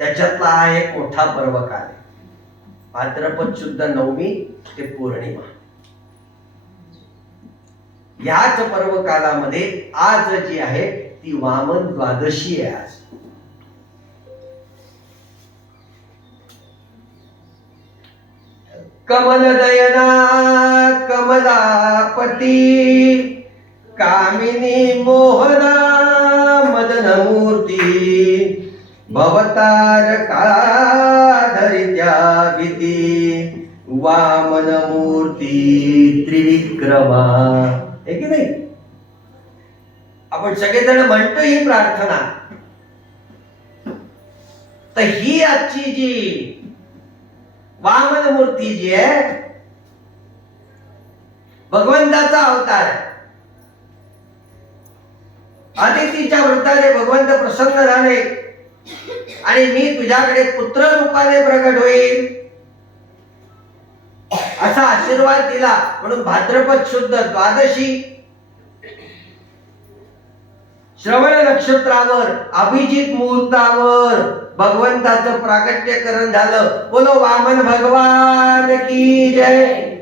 त्याच्यातला हा एक मोठा पर्व काल आहे. भाद्रपद शुद्ध नवमी ते पौर्णिमा. याच पर्व कालामध्ये आज जी आहे ती वामन द्वादशी आहे आज. कमल दयना कमलापती कामिनी मोहना मदनमूर्ती. भवतार काधरित्या भीती वामन मूर्ती त्रिविक्रमा. हे की नाही? आपण सगळेजण म्हणतो ही प्रार्थना. तर ही आजची जी वामन मूर्ती जी आहे भगवंताचा अवतार आहे. आदितीच्या वृत्ताने भगवंत प्रसन्न झाले. आणि मी तुझ्याकडे पुत्र रूपाने प्रकट होईल असा आशीर्वाद दिला. म्हणून भाद्रपद शुद्ध द्वादशी. श्रवण नक्षत्रावर अभिजित मुहूर्तावर भगवंताचं प्रागट्यकरण झालं. बोलो वामन भगवान की जय.